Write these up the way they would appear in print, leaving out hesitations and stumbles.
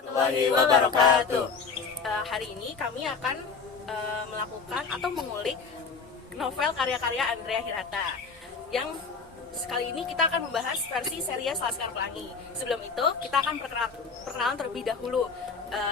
warahmatullahi wabarakatuh. Hari ini kami akan melakukan atau mengulik novel karya-karya Andrea Hirata. Yang sekali ini kita akan membahas versi series Laskar Pelangi. Sebelum itu kita akan perkenalan terlebih dahulu.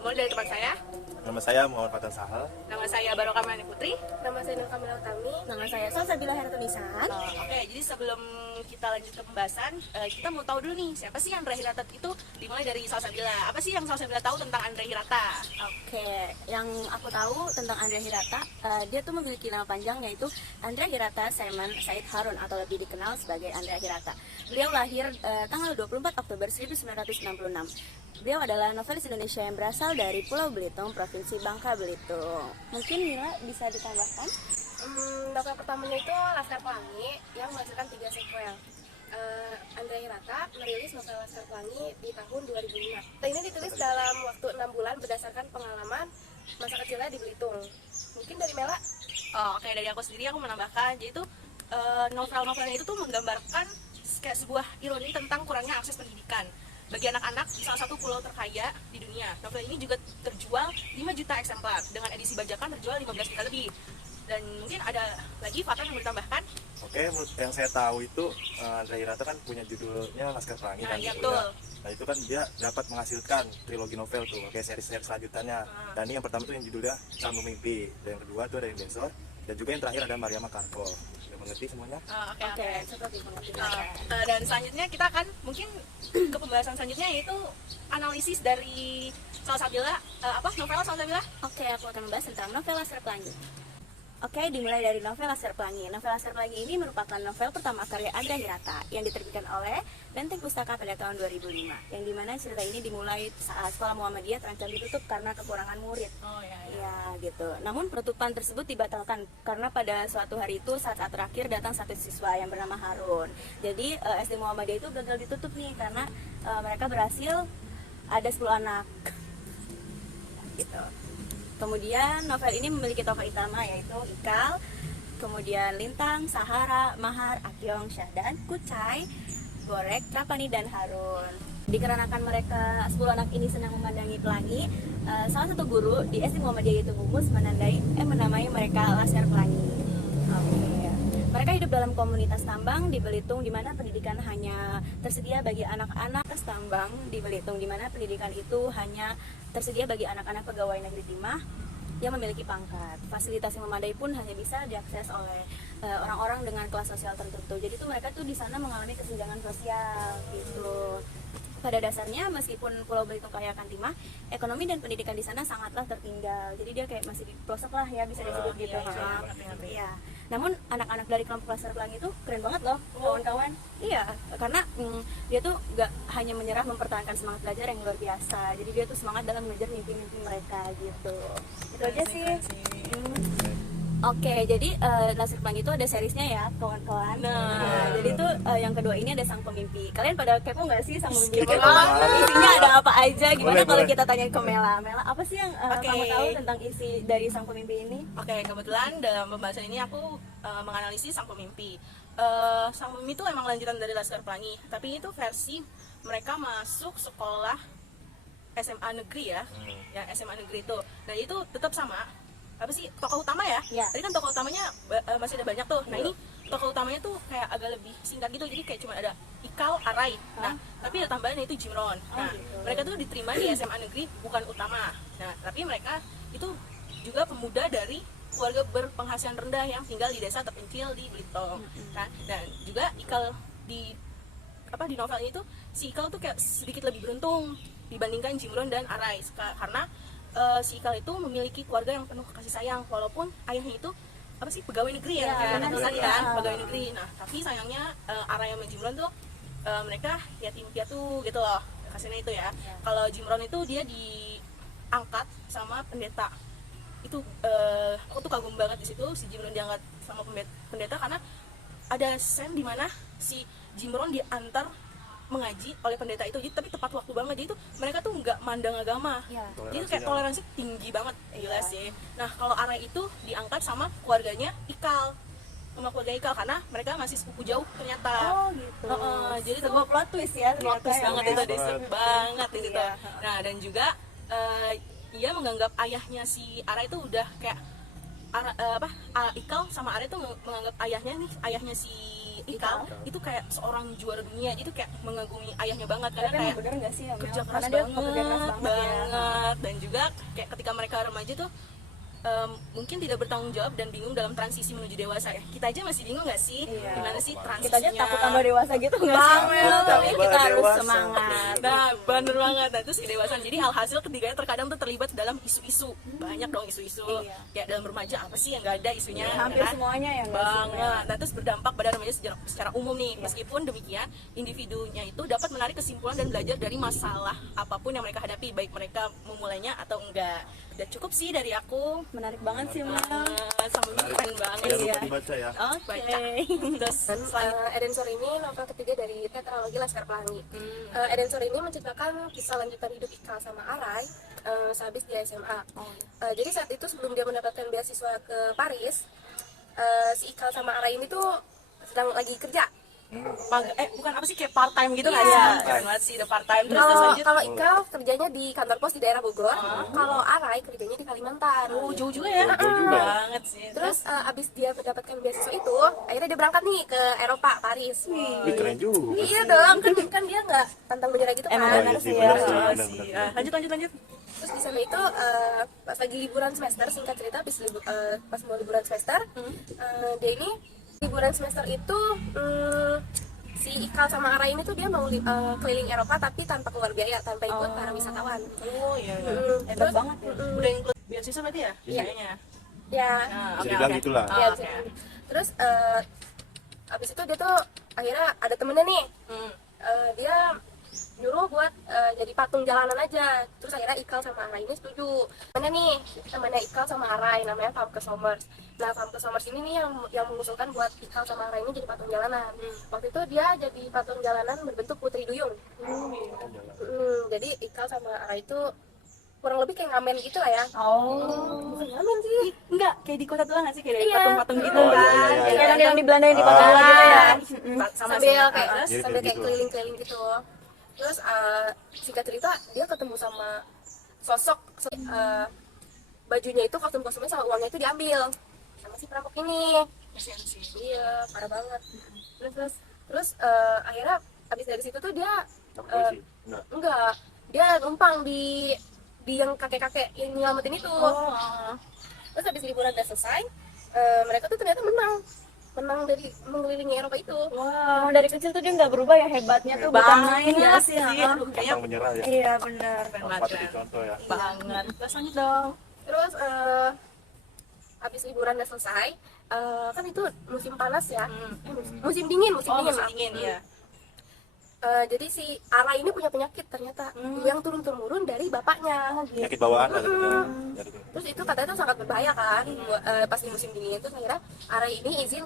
Mulai dari teman saya. Nama saya Muhammad Fatan Sahal. Nama saya Barokah Melani Putri. Nama saya Nur Kamila Utami. Nama saya Salsabila Heratunisan. Oke, jadi sebelum kita lanjut ke pembahasan, kita mau tahu dulu nih, siapa sih Andrea Hirata itu? Dimulai dari Salsabila. Apa sih yang Salsabila tahu tentang Andrea Hirata? Oke, yang aku tahu tentang Andrea Hirata, dia tuh memiliki nama panjang yaitu Andrea Hirata Simon Said Harun atau lebih dikenal sebagai Andrea Hirata. Beliau lahir tanggal 24 Oktober 1966. Beliau adalah novelis Indonesia yang berasal dari Pulau Belitung, Provinsi Bangka Belitung. Mungkin Mila bisa ditambahkan? Novel pertamanya itu Laskar Pelangi yang menghasilkan 3 sequel. Andrea Hirata merilis novel Laskar Pelangi di tahun 2005. Ini ditulis dalam waktu 6 bulan berdasarkan pengalaman masa kecilnya di Belitung. Mungkin dari Mela? Oke, dari aku sendiri aku menambahkan, jadi itu novel-novelnya itu tuh menggambarkan kayak sebuah ironi tentang kurangnya akses pendidikan bagi anak-anak di salah satu pulau terkaya di dunia. Novel ini juga terjual 5 juta eksemplar, dengan edisi bajakan terjual 15 juta lebih. Dan mungkin ada lagi fakta yang mau ditambahkan? Oke, menurut yang saya tahu itu Andrea Hirata kan punya judulnya Laskar Pelangi Nah, kan iya, judulnya. betul. Nah itu kan dia dapat menghasilkan trilogi novel tuh, kayak seri-seri selanjutnya. Dan ini yang pertama tuh yang judulnya Sang Pemimpi, dan yang kedua tuh ada yang Besor, dan juga yang terakhir ada Maria Makarko. Sudah mengerti semuanya? Oke. seperti mengerti. Dan selanjutnya kita akan mungkin ke pembahasan selanjutnya, yaitu analisis dari Salsabila. Novel Salsabila? Oke, aku akan membahas tentang novel Laskar Pelangi. Oke, dimulai dari novel Laskar Pelangi. Novel Laskar Pelangi ini merupakan novel pertama karya Andrea Hirata yang diterbitkan oleh Benteng Pustaka pada tahun 2005. Yang dimana cerita ini dimulai saat sekolah Muhammadiyah terancam ditutup karena kekurangan murid. Oh iya. Ya gitu. Namun penutupan tersebut dibatalkan karena pada suatu hari itu saat terakhir datang satu siswa yang bernama Harun. Jadi SD Muhammadiyah itu gagal ditutup nih karena mereka berhasil ada 10 anak. Gitu. Kemudian novel ini memiliki tokoh utama yaitu Ikal, kemudian Lintang, Sahara, Mahar, Akyong, Syahdan, Kucai, Borek, Trapani, dan Harun. Dikarenakan mereka 10 anak ini senang memandangi pelangi, salah satu guru di SD Muhammadiyah itu Mumus menamai mereka Laskar Pelangi. Mereka hidup dalam komunitas tambang di Belitung, di mana pendidikan hanya tersedia bagi anak-anak tambang di Belitung, di mana pendidikan itu hanya tersedia bagi anak-anak pegawai negeri timah yang memiliki pangkat. Fasilitas yang memadai pun hanya bisa diakses oleh orang-orang dengan kelas sosial tertentu. Jadi itu mereka tuh di sana mengalami kesenjangan sosial gitu. Pada dasarnya meskipun Pulau Belitung kaya akan timah, ekonomi dan pendidikan di sana sangatlah tertinggal. Jadi dia kayak masih di pelosok lah ya, bisa disebut gitu. Iya. Namun anak-anak dari kelompok Laskar Pelangi itu keren banget loh, kawan-kawan. Iya, karena dia tuh gak hanya menyerah mempertahankan semangat belajar yang luar biasa. Jadi dia tuh semangat dalam mengejar mimpi-mimpi mereka gitu. Itu aja sih. Oke, jadi Laskar Pelangi itu ada seriesnya ya, kawan-kawan. Nah, jadi tuh yang kedua ini ada Sang Pemimpi. Kalian pada kepo nggak sih Sang Pemimpi? Isinya ada apa aja? Gimana kalau kita tanyain ke Mela? Mela, apa sih yang kamu tahu tentang isi dari Sang Pemimpi ini? Oke, kebetulan dalam pembahasan ini aku menganalisis Sang Pemimpi. Sang Pemimpi itu emang lanjutan dari Laskar Pelangi, tapi itu versi mereka masuk sekolah SMA negeri ya, yang SMA negeri itu. Nah itu tetap sama. Apa sih tokoh utama ya? Ya. Tadi kan tokoh utamanya masih ada banyak tuh. Nah ini tokoh utamanya tuh kayak agak lebih singkat gitu, jadi kayak cuma ada Ikal, Arai. Nah tapi ada tambahan yaitu Jimron. Nah mereka tuh diterima di SMA negeri bukan utama. Nah tapi mereka itu juga pemuda dari keluarga berpenghasilan rendah yang tinggal di desa terpencil di Belitung. Nah dan juga Ikal di novel itu si Ikal tuh kayak sedikit lebih beruntung dibandingkan Jimron dan Arai karena si Ikal itu memiliki keluarga yang penuh kasih sayang, walaupun ayahnya itu pegawai negeri ya, pegawai negeri. Nah tapi sayangnya Arai sama Jimron tuh mereka yatim piatu gitu loh kasihnya itu ya. Kalau Jimron itu dia diangkat sama pendeta. Itu aku tuh kagum banget di situ, si Jimron diangkat sama pendeta karena ada scene di mana si Jimron diantar mengaji oleh pendeta itu, jadi tapi tepat waktu banget. Jadi itu mereka tuh nggak mandang agama, jadi itu kayak toleransi tinggi banget, gila sih. Nah kalau Arai itu diangkat sama keluarganya Ikal, sama keluarga Ikal karena mereka masih sepupu jauh ternyata. Oh gitu. Jadi sebuah plot twist ya plot ternyata twist ya, banget Mas. itu, disebut banget di situ. Iya. Nah, dan juga ia menganggap ayahnya si Ara itu udah kayak Ikal sama Ara itu menganggap ayahnya si Ikal itu kayak seorang juara dunia, jadi kayak mengagumi ayahnya banget karena Tapi kayak emang bener nggak sih ya, Mel? kerja keras Karena dia banget, pekerja keras banget ya. banget. Dan juga kayak ketika mereka remaja tuh mungkin tidak bertanggung jawab dan bingung dalam transisi menuju dewasa ya. Kita aja masih bingung nggak sih Iya. gimana sih transisinya? Kita aja takut tambah dewasa gitu nggak sih? Banget, Tapi tambah kita harus dewasa. semangat. Nah, bener banget. Nah, terus kedewasaan. Jadi alhasil ketiganya terkadang tuh terlibat dalam isu-isu. Banyak dong isu-isu. Iya. Kayak dalam remaja apa sih yang nggak ada isunya? Hampir kan? semuanya ya nggak sih, Mel? Banget. Nah, terus berdampak pada remaja secara umum nih. Meskipun demikian, individunya itu dapat menarik kesimpulan dan belajar dari masalah apapun yang mereka hadapi, baik mereka memulainya atau enggak. Udah cukup sih dari aku. Menarik banget sih, Mel. Sambil keren banget. Jangan lupa Iya. dibaca ya. Oke. Baca. Terus Dan selanjutnya. Eden Sor ini novel ketiga dari tetralogi Laskar Pelangi. Eden Sor ini menceritakan kisah lanjutan hidup Ikal sama Arai sehabis di SMA. Jadi saat itu sebelum dia mendapatkan beasiswa ke Paris, si Ikal sama Arai ini tuh sedang lagi kerja. Bukan apa sih, kayak part time gitu nggak Iya. sih? Keren banget sih, udah part time. Terus lanjut. Kalau Ikal kerjanya di kantor pos di daerah Bogor, kalau Arai kerjanya di Kalimantan. Oh, jauh juga ya? Jauh juga. Banget sih. Terus abis dia mendapatkan beasiswa itu, akhirnya dia berangkat nih ke Eropa, Paris. Wih, keren juga. Iya dong, kan dia nggak pantang menyerah gitu Emang kan. Oh, benar iya sih sih, ya. benar sih, Oh, benar, sih. benar. Lanjut. Terus di sana itu pas lagi liburan semester, singkat cerita pas mau liburan semester, dia ini liburan semester itu si Ikal sama Ara ini tuh dia mau keliling Eropa tapi tanpa keluar biaya, tanpa ikut para wisatawan. Oh iya. Mm, Hebat banget ya. Udah include beasiswa berarti ya? Iya. Kayaknya. Ya, Nah, Bisa dibilang gitulah. ya, oke. terus abis itu dia tuh akhirnya ada temennya nih, dia nyuruh buat jadi patung jalanan aja. Terus akhirnya Ikal sama Arai ini setuju. Mana nih temannya Ikal sama Arai namanya Famke Somers. Nah, Famke Somers ini nih yang mengusulkan buat Ikal sama Arai ini jadi patung jalanan. Waktu itu dia jadi patung jalanan berbentuk Putri Duyung. Jadi Ikal sama Arai itu kurang lebih kayak ngamen gitu lah ya. Oh. Bukan ngamen sih. Enggak, kayak di kota tulang nggak sih, kayak dari Iya. patung-patung gitu Oh, iya, kan. iya, iya. Kayak yang di Belanda yang di patung Ah. gitu ya. Sama Sambil sih. kayak Terus? Jadi sambil kayak kayak gitu. keliling-keliling gitu. Terus singkat cerita dia ketemu sama sosok bajunya itu, kostumnya sama uangnya itu diambil sama si perampok ini. Kasihan sih. Iya, parah banget. Terus akhirnya abis dari situ tuh dia Apa polisi? Enggak. enggak, dia numpang di yang kakek-kakek yang nyelamatin itu. Terus habis liburan udah selesai, mereka tuh ternyata menang dari mengelilingi Eropa itu. Wah, emang dari kecil tuh dia nggak berubah ya, hebatnya tuh bukan main ya sih. Aduh, kayaknya Pantang menyerah ya. Iya benar. keren Patut banget. dicontoh ya. Banget. Terus lanjut dong. Terus habis liburan udah selesai, kan itu musim panas ya, musim dingin, Oh, musim maaf. dingin ya. Jadi si Ara ini punya penyakit ternyata yang turun-temurun dari bapaknya. Penyakit bawaan lah katanya. Jadi, Terus itu katanya tuh sangat berbahaya kan, pas di musim dingin itu akhirnya Ara ini izin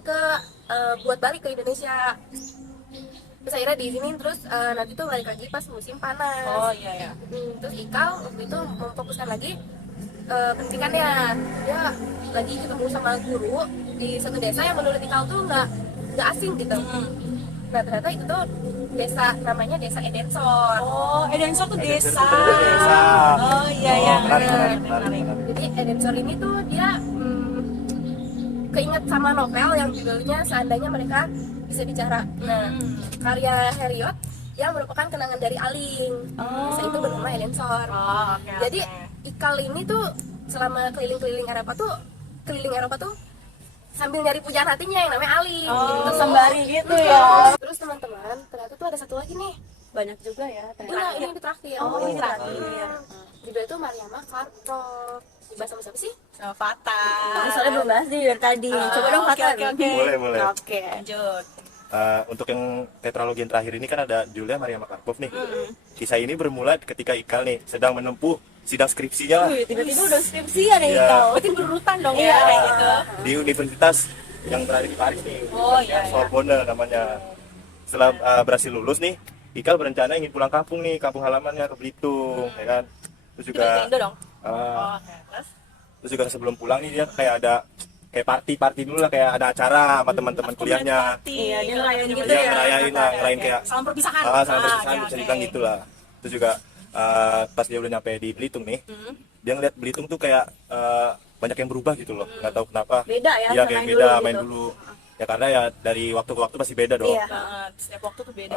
buat balik ke Indonesia. Terus akhirnya diizinin, terus nanti tuh balik lagi pas musim panas. Oh iya ya. Terus Ikal waktu itu memfokuskan lagi pendidikannya. Dia lagi ketemu sama guru di satu desa yang menurut Ikal tuh nggak asing gitu. Nah ternyata itu tuh desa, namanya desa Edensor. Oh, Edensor tuh desa. Desa. Oh iya ya. Menarik. Jadi Edensor ini tuh dia keinget sama novel yang judulnya Seandainya Mereka Bisa Bicara. Nah, karya Heriot yang merupakan kenangan dari Aling. Desa itu bernama Edensor. Oh, oke. Jadi Ikal ini tuh selama keliling Eropa tuh sambil nyari pujaan hatinya yang namanya Aling. Oh, sembari gitu ya. Terus teman-teman, ternyata tuh ada satu lagi nih. Banyak juga ya Iya, ini di terakhir. Oh, ini terakhir. Judul itu Mariama Karpov. Dibahas sama siapa sih? sama Fata. Soalnya belum bahas nih dari tadi. Coba dong Oke, Fatan. oke, oke. Boleh. Oke. Lanjut. Untuk yang tetralogi yang terakhir ini kan ada Julia Maria Karpov nih. Kisah ini bermula ketika Ikal nih sedang menempuh sidang skripsinya lah Wih, tiba-tiba udah skripsian ya Iya. Ikal. Berarti berurutan dong Iya. ya kayak gitu. di universitas yang berada di Paris nih. Oh, iya, iya. Sorbonne namanya. Setelah berhasil lulus nih, Ikal berencana ingin pulang kampung nih, kampung halamannya ke Belitung, ya kan. Terus Itu juga di Indo dong. ah, Oh, oke. Terus terus juga sebelum pulang nih dia kayak ada kayak party dulu lah, kayak ada acara sama teman-teman kuliahnya. Iya, dia ngerayain gitu Dia ya. ngerayain lah, ngerayain kayak salam perpisahan. salam perpisahan, ya, bisa oke. dibilang gitu lah. Terus juga pas dia udah nyampe di Belitung nih, dia ngeliat Belitung tuh kayak banyak yang berubah gitu loh, nggak tahu kenapa. Beda ya, Iya sama kayak yang beda, dulu main gitu. dulu. Ya karena ya dari waktu ke waktu pasti beda dong. Iya. Banget. Setiap waktu tuh beda.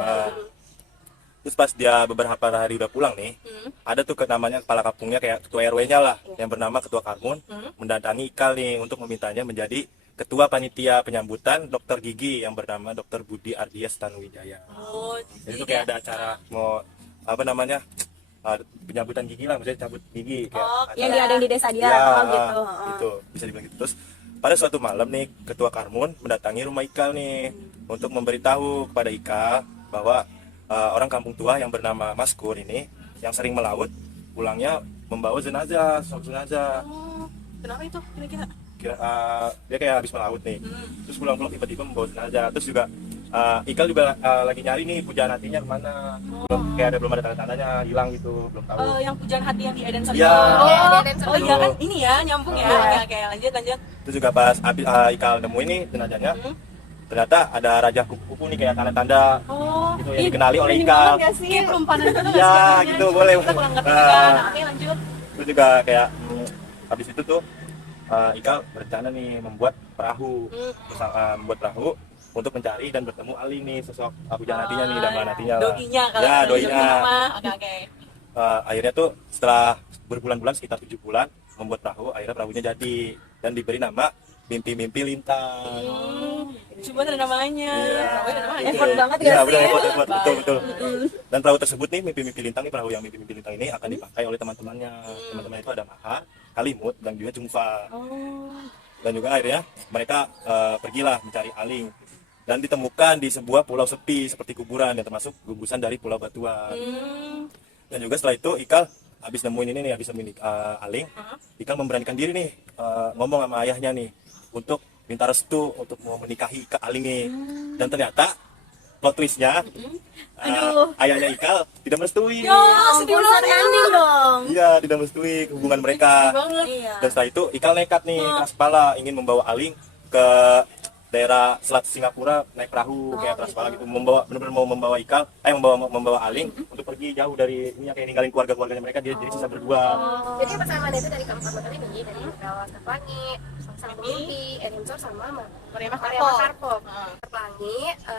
Terus pas dia beberapa hari udah pulang nih, ada tuh namanya kepala kampungnya kayak ketua RW-nya lah, yang bernama Ketua Karmun, mendatangi Ikal nih untuk memintanya menjadi ketua panitia penyambutan dokter gigi yang bernama Dr. Budi Ardias Tanuwijaya. Oh, Jadi itu kayak ada acara mau apa namanya penyambutan gigi lah, maksudnya cabut gigi kayak Oh, acara- Yang diadain di desa dia Ya, gitu. gitu bisa dibilang gitu. Terus pada suatu malam nih Ketua Karmun mendatangi rumah Ikal nih untuk memberitahu kepada Ikal bahwa orang kampung tua yang bernama Mas Kur ini yang sering melaut pulangnya membawa jenazah, sok jenazah. Oh, kenapa itu kira-kira? Dia kayak habis melaut nih, terus pulang-pulang tiba-tiba membawa jenazah. Terus juga Ikal juga lagi nyari nih pujaan hatinya kemana, belum ada tanda-tandanya, hilang gitu, belum tahu. Yang pujaan hati yang di Eden Sorry. Iya. Oh iya kan, ini ya nyambung ya. Oke, lanjut. Terus juga pas Ikal nemu ini jenazahnya, ternyata ada raja kupu-kupu nih kayak tanda-tanda Oh, gitu yang dikenali oleh Ikal. kayak perumpamaan itu nggak Ya sih? gitu boleh. Kita kurang ngerti Nah, kan. Oke, lanjut. terus juga kayak habis itu tuh Ikal berencana nih membuat perahu, membuat perahu untuk mencari dan bertemu Ali nih, sosok pujaan hatinya nih, dan hatinya lah. Doginya kalau Ya, doinya. Oke. Akhirnya tuh setelah berbulan-bulan sekitar 7 bulan membuat perahu, akhirnya perahunya jadi dan diberi nama Mimpi-Mimpi Lintang. Cuma ada namanya. Ada namanya. Effort banget Iya gak betul, sih? effort, betul. Dan perahu tersebut nih Mimpi-Mimpi Lintang nih, perahu yang Mimpi-Mimpi Lintang ini akan dipakai oleh teman-temannya. Teman-temannya itu ada Maha, Kalimut, dan juga Jungfa. Dan juga akhirnya mereka pergilah mencari Aling dan ditemukan di sebuah pulau sepi seperti kuburan yang termasuk gugusan dari Pulau Batuan. Dan juga setelah itu Ikal habis nemuin ini nih, habis nemuin Aling, Ikal memberanikan diri nih ngomong sama ayahnya nih untuk minta restu untuk mau menikahi Kak Aling nih. Dan ternyata plot twistnya ayahnya Ikal tidak merestui. Ampun, sad ending dong. Iya, tidak merestui hubungan mereka. Iya. Dan setelah itu Ikal nekat nih keras kepala ingin membawa Aling ke daerah selat Singapura naik perahu kayak keras kepala gitu, benar-benar mau membawa Ikal, membawa Aling untuk pergi jauh dari ini, kayak ninggalin keluarganya mereka, dia jadi sisa berdua. Jadi persamaan itu dari keempat hotel ini, dari Hotel Laskar Pelangi, Sang Pemimpi, Edensor sama Mariama Karpo. Laskar Pelangi,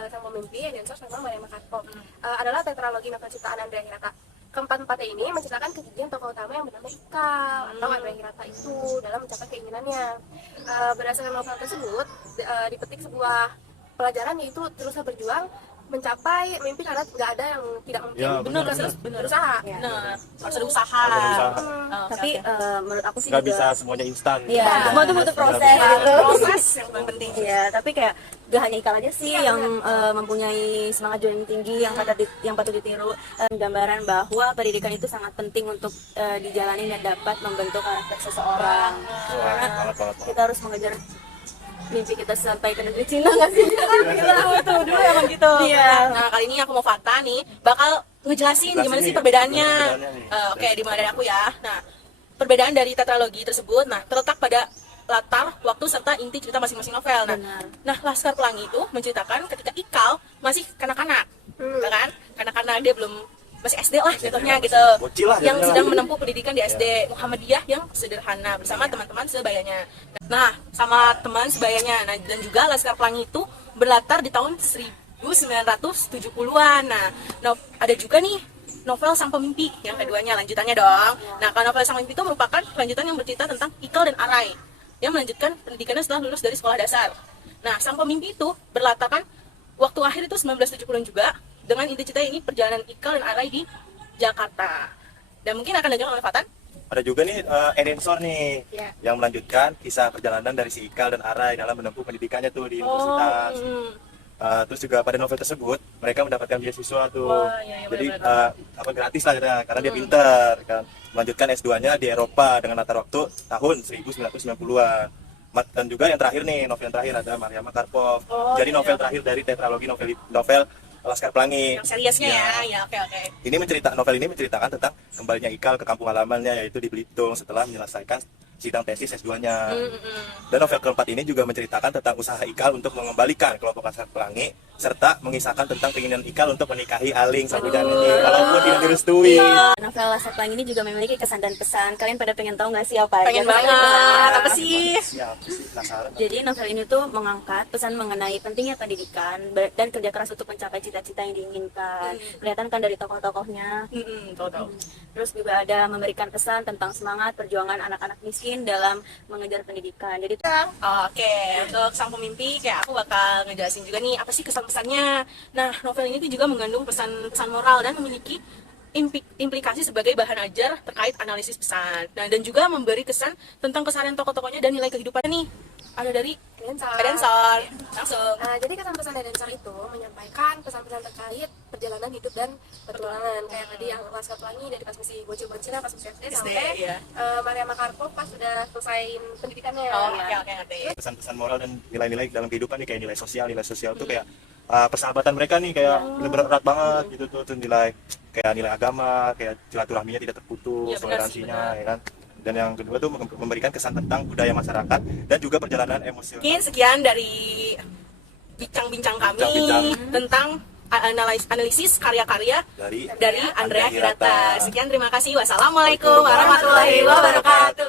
Sang Pemimpi, Edensor sama Mariama Karpo adalah tetralogi novel ciptaan Andrea Hirata. Keempat-empatnya ini menceritakan kegigihan tokoh utama yang bernama Ikal atau Andrea Hirata itu dalam mencapai keinginannya. Berdasarkan novel tersebut dipetik sebuah pelajaran, yaitu teruslah berjuang mencapai mimpi karena nggak ada yang tidak mungkin. Ya, Benar, Terus benar. berusaha. Nah, harus ada usaha. Harus ada usaha. Tapi menurut aku sih Nggak juga bisa semuanya instan. Iya, semua tuh butuh proses Nggak bisa. gitu. Proses yang paling penting. Iya, tapi kayak gak hanya Ikal aja sih yang mempunyai semangat juang tinggi yang patut ditiru. Gambaran bahwa pendidikan itu sangat penting untuk dijalani dan dapat membentuk karakter seseorang. Karena Banget. kita harus mengejar mimpi kita sampai ke negeri Cina nggak sih? Tuh, dulu emang gitu. Iya. Nah, kali ini aku mau Fata nih bakal ngejelasin gimana sih nih, perbedaannya. nih. Oke, dimulai dari aku ya. Nah, perbedaan dari tetralogi tersebut, nah terletak pada latar, waktu serta inti cerita masing-masing novel. Nah, Laskar Pelangi itu menceritakan ketika Ikal masih kanak-kanak, ya kan? Kanak-kanak dia belum masih SD lah jatuhnya gitu. Bocil lah Yang jatuhnya. sedang menempuh pendidikan di SD Muhammadiyah yang sederhana bersama teman-teman sebayanya. Nah, sama teman sebayanya. Nah, dan juga Laskar Pelangi itu berlatar di tahun 1970-an. Nah, ada juga nih novel Sang Pemimpi yang keduanya, lanjutannya dong. Nah, kalau novel Sang Pemimpi itu merupakan kelanjutan yang bercerita tentang Ikal dan Arai yang melanjutkan pendidikannya setelah lulus dari sekolah dasar. Nah, Sang Pemimpi itu berlatarkan waktu akhir itu 1970-an juga, dengan inti cerita ini perjalanan Ikal dan Arai di Jakarta. Dan mungkin akan dilanjutkan oleh Fatan. Ada juga nih Edensor nih Ya. yang melanjutkan kisah perjalanan dari si Ikal dan Arai dalam menempuh pendidikannya tuh di universitas. Terus juga pada novel tersebut mereka mendapatkan beasiswa tuh. Wah, iya, Jadi benar-benar. gratis lah karena dia pintar kan. Melanjutkan S2-nya di Eropa dengan latar waktu tahun 1990-an. Dan juga yang terakhir nih, novel yang terakhir ada Mariama Karpov. Jadi novel terakhir dari tetralogi novel Laskar Pelangi. Yang seriusnya ya, oke. Novel ini menceritakan tentang kembalinya Ikal ke kampung halamannya, yaitu di Belitung setelah menyelesaikan sidang tesis S2-nya. Dan novel keempat ini juga menceritakan tentang usaha Ikal untuk mengembalikan kelompok Laskar Pelangi serta mengisahkan tentang keinginan Ikal untuk menikahi Aling Sabujana ini walaupun tidak direstui. Novel Laskar Pelangi ini juga memiliki kesan dan pesan. Kalian pada pengen tahu nggak sih apa aja? Pengen banget. Apa sih? Siap, sih penasaran. Jadi novel ini tuh mengangkat pesan mengenai pentingnya pendidikan dan kerja keras untuk mencapai cita-cita yang diinginkan. Kelihatan kan dari tokoh-tokohnya. Tahu. Terus juga ada memberikan pesan tentang semangat perjuangan anak-anak miskin dalam mengejar pendidikan. Jadi Oke, untuk sang pemimpi kayak aku bakal ngejelasin juga nih apa sih kesan-pesannya. Nah, novel ini tuh juga mengandung pesan-pesan moral dan memiliki implikasi sebagai bahan ajar terkait analisis pesan. Nah, dan juga memberi kesan tentang keseharian tokoh-tokohnya dan nilai kehidupan nih. Ada dari Edensor. Langsung. Jadi kesan-pesan Edensor itu menyampaikan pesan-pesan terkait perjalanan hidup dan petualangan kayak tadi yang Laskar Pelangi dari pas misi Bocil Boncina pas misi SD sampai iya. Maria Makarpo pas sudah selesai pendidikannya. Oke, ngerti. Pesan-pesan moral dan nilai-nilai dalam kehidupan nih kayak nilai sosial tuh kayak persahabatan mereka nih kayak bener-bener erat banget gitu tuh nilai kayak nilai agama, kayak silaturahminya tidak terputus, Iya, benar sih, toleransinya ya kan. Dan yang kedua tuh memberikan kesan tentang budaya masyarakat dan juga perjalanan emosional. Mungkin sekian dari bincang-bincang kami Bincang-bincang. tentang analisis karya-karya dari dari Andrea Hirata. Hirata. Sekian, terima kasih. Wassalamualaikum warahmatullahi wabarakatuh.